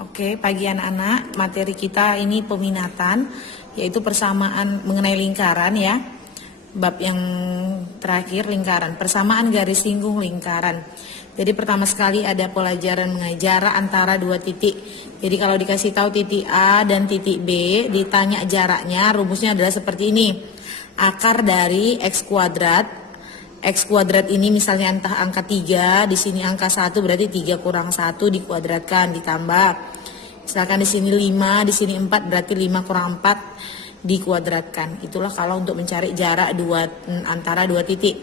Oke, pagi anak-anak, materi kita ini peminatan, yaitu persamaan mengenai lingkaran ya. Bab yang terakhir lingkaran, persamaan garis singgung lingkaran. Jadi pertama sekali ada pelajaran mengenai jarak antara dua titik. Jadi kalau dikasih tahu titik A dan titik B, ditanya jaraknya, rumusnya adalah seperti ini. Akar dari X kuadrat. X kuadrat ini misalnya entah angka 3, di sini angka 1, berarti 3 kurang 1 dikuadratkan, ditambah. Misalkan di sini 5, di sini 4, berarti 5 kurang 4 dikuadratkan. Itulah kalau untuk mencari jarak antara dua titik.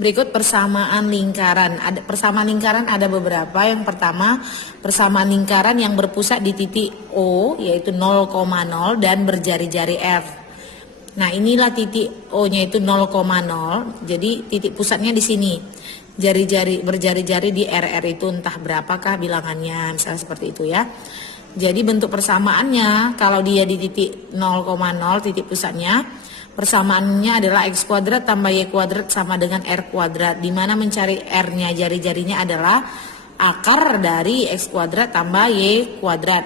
Berikut persamaan lingkaran. Persamaan lingkaran ada beberapa. Yang pertama, persamaan lingkaran yang berpusat di titik O, yaitu 0,0 dan berjari-jari R. Nah, inilah titik O-nya itu 0,0. Jadi titik pusatnya di sini. Berjari-jari di RR itu entah berapakah bilangannya, misalnya seperti itu ya. Jadi bentuk persamaannya kalau dia di titik 0,0 titik pusatnya, persamaannya adalah X kuadrat tambah Y kuadrat sama dengan R kuadrat. Di mana mencari R-nya jari-jarinya adalah akar dari X kuadrat tambah Y kuadrat.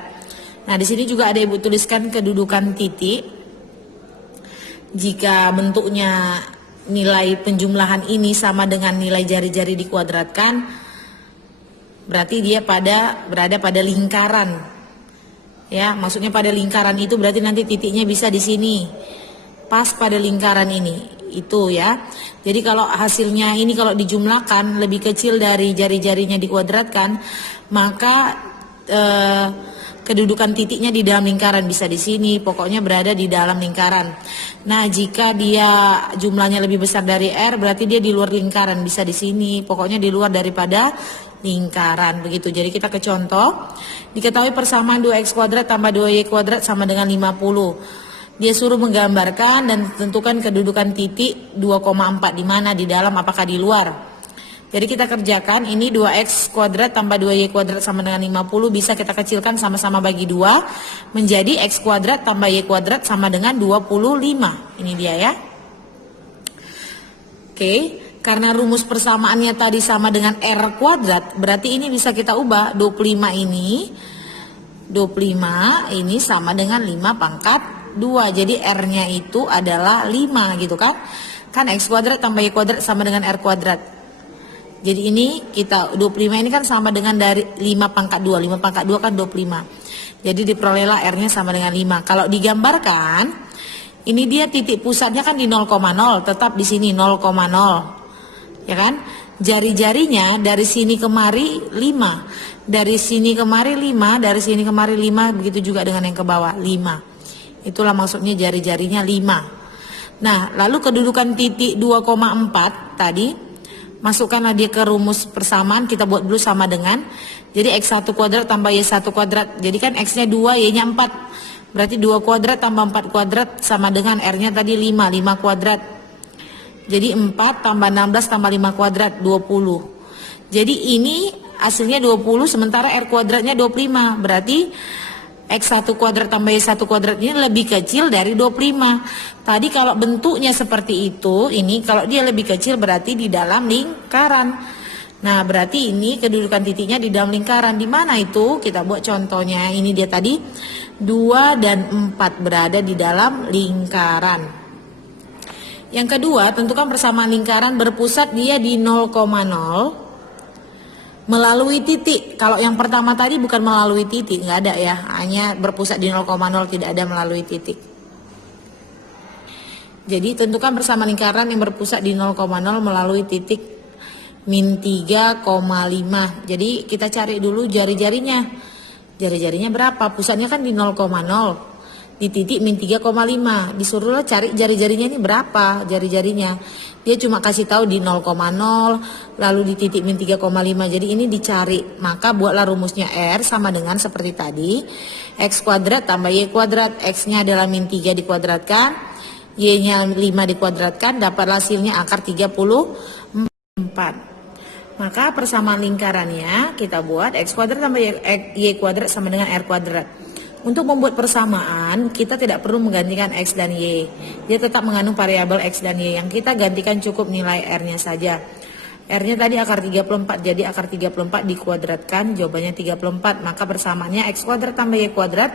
Nah, di sini juga ada Ibu tuliskan kedudukan titik. Jika bentuknya nilai penjumlahan ini sama dengan nilai jari-jari dikuadratkan, berarti dia berada pada lingkaran. Ya, maksudnya pada lingkaran itu berarti nanti titiknya bisa di sini. Pas pada lingkaran ini. Itu ya. Jadi kalau hasilnya ini kalau dijumlahkan lebih kecil dari jari-jarinya dikuadratkan, maka kedudukan titiknya di dalam lingkaran, bisa di sini, pokoknya berada di dalam lingkaran. Nah, jika dia jumlahnya lebih besar dari R, berarti dia di luar lingkaran, bisa di sini, pokoknya di luar daripada lingkaran, begitu. Jadi kita ke contoh. Diketahui persamaan 2X kuadrat tambah 2Y kuadrat sama dengan 50. Dia suruh menggambarkan dan tentukan kedudukan titik 2,4 di mana, di dalam apakah di luar. Jadi kita kerjakan, ini 2X kuadrat tambah 2Y kuadrat sama dengan 50, bisa kita kecilkan sama-sama bagi 2, menjadi X kuadrat tambah Y kuadrat sama dengan 25. Ini dia ya. Oke, karena rumus persamaannya tadi sama dengan R kuadrat, berarti ini bisa kita ubah, 25 ini sama dengan 5 pangkat 2, jadi R-nya itu adalah 5 gitu kan. Kan X kuadrat tambah Y kuadrat sama dengan R kuadrat. Jadi ini kita 25 ini kan sama dengan dari 5 pangkat 2. 5 pangkat 2 kan 25. Jadi diperolehlah R-nya sama dengan 5. Kalau digambarkan, ini dia titik pusatnya kan di 0,0, tetap di sini 0,0. Ya kan? Jari-jarinya dari sini kemari 5. Dari sini kemari 5, dari sini kemari 5, begitu juga dengan yang ke bawah 5. Itulah maksudnya jari-jarinya 5. Nah, lalu kedudukan titik 2,4 tadi, masukkanlah dia ke rumus persamaan, kita buat dulu sama dengan, jadi X1 kuadrat tambah Y1 kuadrat, jadi kan X-nya 2, Y-nya 4, berarti 2 kuadrat tambah 4 kuadrat sama dengan R-nya tadi 5 kuadrat, jadi 4 tambah 16 tambah 5 kuadrat, 20. Jadi ini hasilnya 20, sementara R kuadratnya 25, berarti X1 kuadrat tambah Y1 kuadrat ini lebih kecil dari 25. Tadi kalau bentuknya seperti itu, ini kalau dia lebih kecil berarti di dalam lingkaran. Nah, berarti ini kedudukan titiknya di dalam lingkaran. Di mana itu? Kita buat contohnya. Ini dia tadi 2 dan 4 berada di dalam lingkaran. Yang kedua, tentukan persamaan lingkaran berpusat dia di 0,0 melalui titik. Kalau yang pertama tadi bukan melalui titik, nggak ada ya, hanya berpusat di 0,0, tidak ada melalui titik. Jadi tentukan persamaan lingkaran yang berpusat di 0,0 melalui titik min 3,5. Jadi kita cari dulu jari-jarinya. Jari-jarinya berapa? Pusatnya kan di 0,0. Di titik min 3,5. Disuruhlah cari jari-jarinya ini berapa jari-jarinya. Dia cuma kasih tahu di 0,0, lalu di titik min 3,5. Jadi ini dicari. Maka buatlah rumusnya R sama dengan seperti tadi. X kuadrat tambah Y kuadrat. X-nya adalah min 3 dikuadratkan. Y-nya 5 dikuadratkan. Dapat hasilnya akar 34. Maka persamaan lingkarannya kita buat X kuadrat tambah Y kuadrat sama dengan R kuadrat. Untuk membuat persamaan, kita tidak perlu menggantikan X dan Y. Dia tetap mengandung variabel X dan Y. Yang kita gantikan cukup nilai R-nya saja. R-nya tadi akar 34, jadi akar 34 dikuadratkan, jawabannya 34. Maka persamaannya X kuadrat tambah Y kuadrat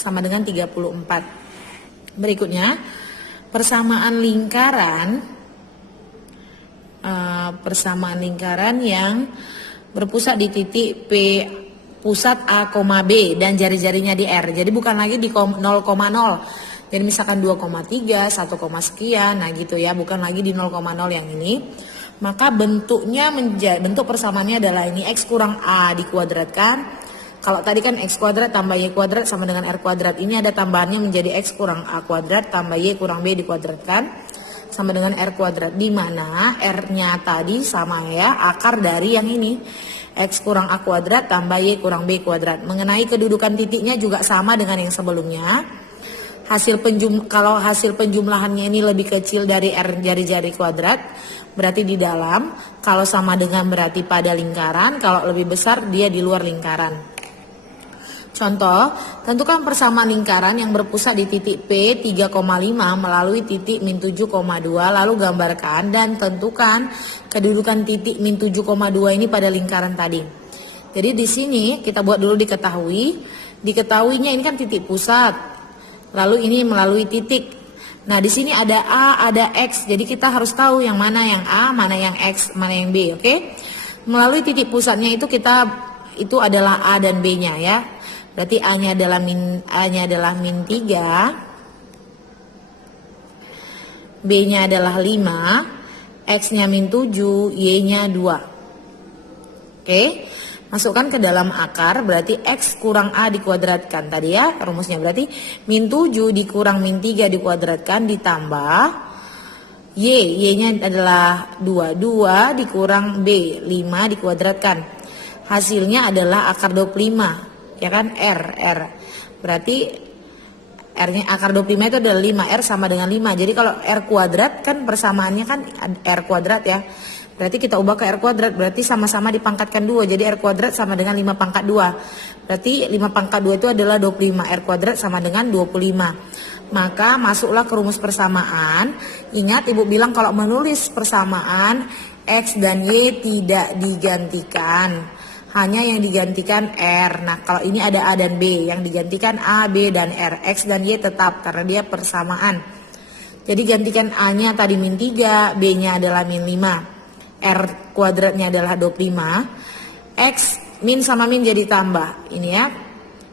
sama dengan 34. Berikutnya, persamaan lingkaran yang berpusat di titik P pusat A, B dan jari-jarinya di R. Jadi bukan lagi di 0,0. Jadi misalkan 2,3, 1, sekian, nah gitu ya, bukan lagi di 0,0 yang ini. Maka bentuk persamaannya adalah ini, X kurang A dikuadratkan. Kalau tadi kan X kuadrat tambah Y kuadrat sama dengan R kuadrat. Ini ada tambahannya menjadi X kurang A kuadrat tambah Y kurang B dikuadratkan sama dengan R kuadrat. Di mana R-nya tadi sama ya, akar dari yang ini. X kurang A kuadrat tambah Y kurang B kuadrat. Mengenai kedudukan titiknya juga sama dengan yang sebelumnya. Kalau hasil penjumlahannya ini lebih kecil dari R jari-jari kuadrat, berarti di dalam. Kalau sama dengan berarti pada lingkaran. Kalau lebih besar dia di luar lingkaran. Contoh, tentukan persamaan lingkaran yang berpusat di titik P 3,5 melalui titik min 7,2, lalu gambarkan dan tentukan kedudukan titik min 7,2 ini pada lingkaran tadi. Jadi di sini kita buat dulu diketahui. Diketahuinya ini kan titik pusat. Lalu ini melalui titik. Nah, di sini ada A, ada X. Jadi kita harus tahu yang mana yang A, mana yang X, mana yang B, oke? Melalui titik pusatnya itu adalah A dan B-nya ya. Berarti A-nya adalah min 3. B-nya adalah 5, X-nya min 7, Y-nya 2. Oke? Masukkan ke dalam akar, berarti X kurang A dikuadratkan. Tadi ya rumusnya berarti min 7 dikurang min 3 dikuadratkan ditambah Y-nya adalah 2 dikurang B, 5 dikuadratkan. Hasilnya adalah akar 25, ya kan, R. Berarti R-nya akar 25 itu adalah 5, R sama dengan 5. Jadi kalau R kuadrat kan persamaannya kan R kuadrat ya. Berarti kita ubah ke R kuadrat, berarti sama-sama dipangkatkan 2. Jadi R kuadrat sama dengan 5 pangkat 2. Berarti 5 pangkat 2 itu adalah 25. R kuadrat sama dengan 25. Maka masuklah ke rumus persamaan. Ingat Ibu bilang kalau menulis persamaan X dan Y tidak digantikan. Hanya yang digantikan R. Nah kalau ini ada A dan B. Yang digantikan A, B, dan R. X dan Y tetap karena dia persamaan. Jadi gantikan A-nya tadi min 3, B-nya adalah min 5. R kuadratnya adalah 25. X min sama min jadi tambah. Ini ya.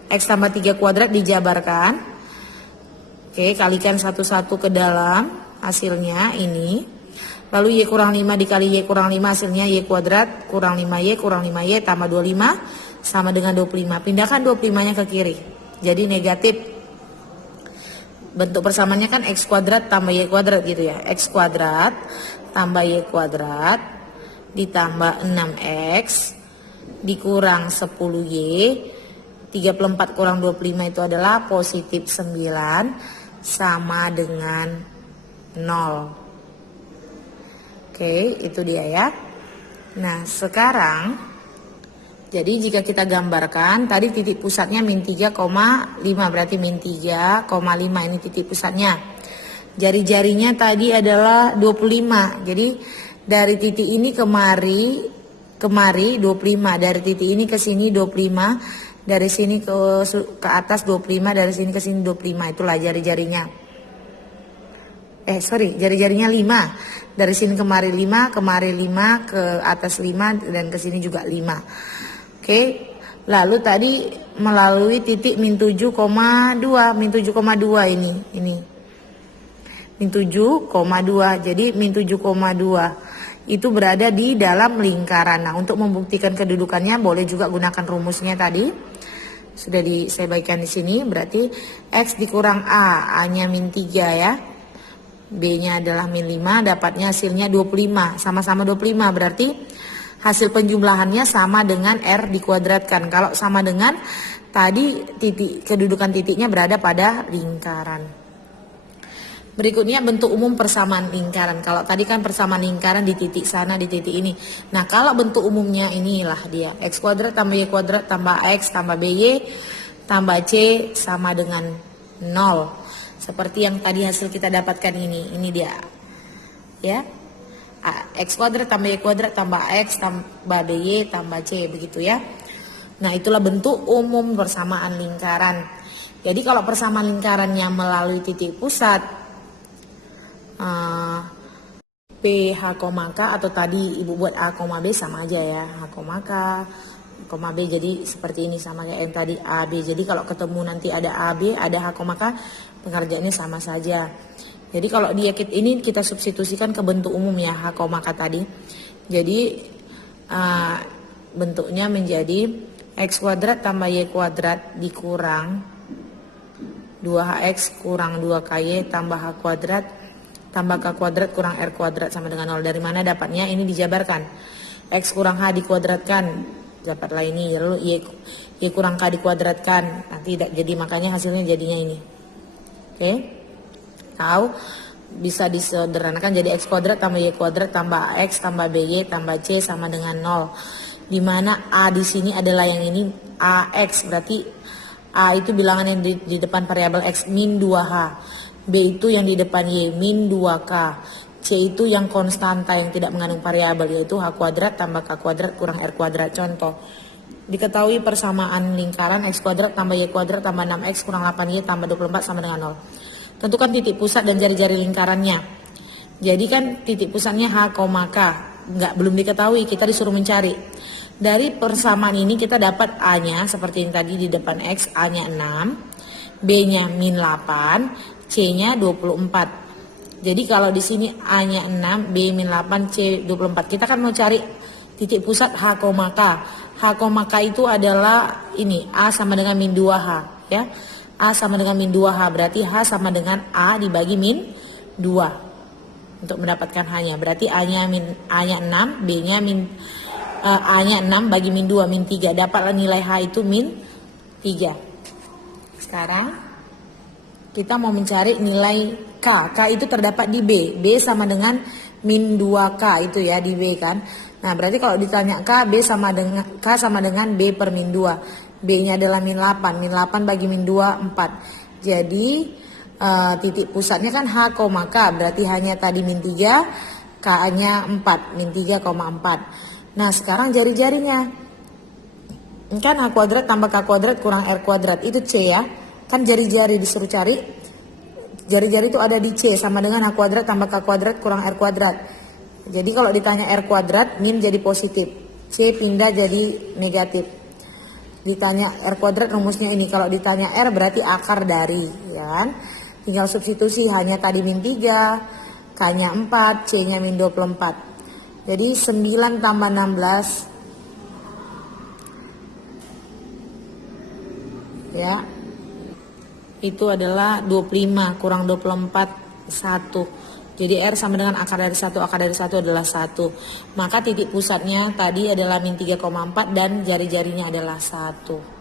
X tambah 3 kuadrat dijabarkan. Oke, kalikan satu-satu ke dalam. Hasilnya ini. Lalu Y kurang 5 dikali Y kurang 5 hasilnya Y kuadrat kurang 5Y kurang 5Y tambah 25 sama dengan 25. Pindahkan 25-nya ke kiri. Jadi negatif. Bentuk persamaannya kan X kuadrat tambah Y kuadrat gitu ya. X kuadrat tambah Y kuadrat ditambah 6X dikurang 10Y. 34 kurang 25 itu adalah positif 9 sama dengan 0. Oke, itu dia ya. Nah sekarang jadi jika kita gambarkan tadi titik pusatnya min 3,5, berarti min 3,5 ini titik pusatnya. Jari-jarinya tadi adalah 25. Jadi dari titik ini kemari 25, dari titik ini ke sini 25, dari sini ke atas 25, dari sini ke sini 25. Itulah jari-jarinya. Jari-jarinya 5. Dari sini kemari 5, ke atas 5 dan ke sini juga 5. Oke. Lalu tadi melalui titik min 7,2 ini. Min 7,2. Jadi min 7,2 itu berada di dalam lingkaran. Nah, untuk membuktikan kedudukannya boleh juga gunakan rumusnya tadi. Sudah saya bagikan di sini. Berarti X dikurang A, A-nya min 3 ya. B-nya adalah min 5, dapatnya hasilnya 25. Sama-sama 25 berarti hasil penjumlahannya sama dengan R dikuadratkan. Kalau sama dengan tadi kedudukan titiknya berada pada lingkaran. Berikutnya bentuk umum persamaan lingkaran. Kalau tadi kan persamaan lingkaran di titik sana, di titik ini. Nah kalau bentuk umumnya inilah dia. X kuadrat tambah Y kuadrat tambah X tambah BY tambah C sama dengan 0. Seperti yang tadi hasil kita dapatkan ini. Ini dia. Ya. X kuadrat tambah Y kuadrat tambah X tambah BY tambah C, begitu ya. Nah, itulah bentuk umum persamaan lingkaran. Jadi kalau persamaan lingkarannya melalui titik pusat P H, K atau tadi Ibu buat A, B sama aja ya, H, K, B, jadi seperti ini sama kayak yang tadi A, B. Jadi kalau ketemu nanti ada A, B, ada H, K, pengerjaannya sama saja. Jadi kalau dia ini kita substitusikan ke bentuk umum ya, H, K tadi. Jadi bentuknya menjadi X kuadrat tambah Y kuadrat dikurang 2HX kurang 2KY tambah H kuadrat tambah K kuadrat kurang R kuadrat sama dengan 0. Dari mana dapatnya? Ini dijabarkan. X kurang H dikuadratkan, dapatlah ini. Lalu Y kurang K dikuadratkan, nanti jadi makanya hasilnya jadinya ini. Oke? Tahu? Bisa disederhanakan jadi X kuadrat tambah Y kuadrat tambah X tambah BY tambah C sama dengan 0. Di mana A di sini adalah yang ini AX, berarti A itu bilangan yang di depan variabel X min 2H. B itu yang di depan Y min 2K. C itu yang konstanta yang tidak mengandung variabel, yaitu H kuadrat tambah K kuadrat kurang R kuadrat. Contoh, diketahui persamaan lingkaran X kuadrat tambah Y kuadrat tambah 6X kurang 8Y tambah 24 sama dengan 0. Tentukan titik pusat dan jari-jari lingkarannya. Jadi kan titik pusatnya H, K. Belum diketahui, kita disuruh mencari. Dari persamaan ini kita dapat A-nya seperti yang tadi di depan X, A-nya 6, B-nya min 8, C-nya 24. Jadi kalau di sini A-nya 6, B min 8, C 24. Kita kan mau cari titik pusat H, K. H, K itu adalah ini, A sama dengan min 2H ya. A sama dengan min 2H, berarti H sama dengan A dibagi min 2. Untuk mendapatkan H-nya, berarti A-nya 6, B-nya A-nya 6 bagi min 2, min 3. Dapatlah nilai H itu min 3. Sekarang kita mau mencari nilai K. K itu terdapat di B. B sama dengan min 2K itu ya, di B kan. Nah, berarti kalau ditanya K sama dengan B per min 2. B-nya adalah min 8. Min 8 bagi min 2, 4. Jadi titik pusatnya kan H, K. Berarti hanya tadi min 3, K-nya 4. Min 3,4. Nah, sekarang jari-jarinya. Kan H kuadrat tambah K kuadrat kurang R kuadrat. Itu C ya. Kan jari-jari disuruh cari. Jari-jari itu ada di C. Sama dengan H kuadrat tambah K kuadrat kurang R kuadrat. Jadi kalau ditanya R kuadrat, min jadi positif. C pindah jadi negatif. Ditanya R kuadrat rumusnya ini. Kalau ditanya R berarti akar dari. Ya kan? Tinggal substitusi. Hanya tadi min 3. K-nya 4. C-nya min 24. Jadi 9 tambah 16 ya, itu adalah 25 kurang 24 1. Jadi R sama dengan akar dari 1, akar dari 1 adalah 1. Maka titik pusatnya tadi adalah min 3,4 dan jari-jarinya adalah 1.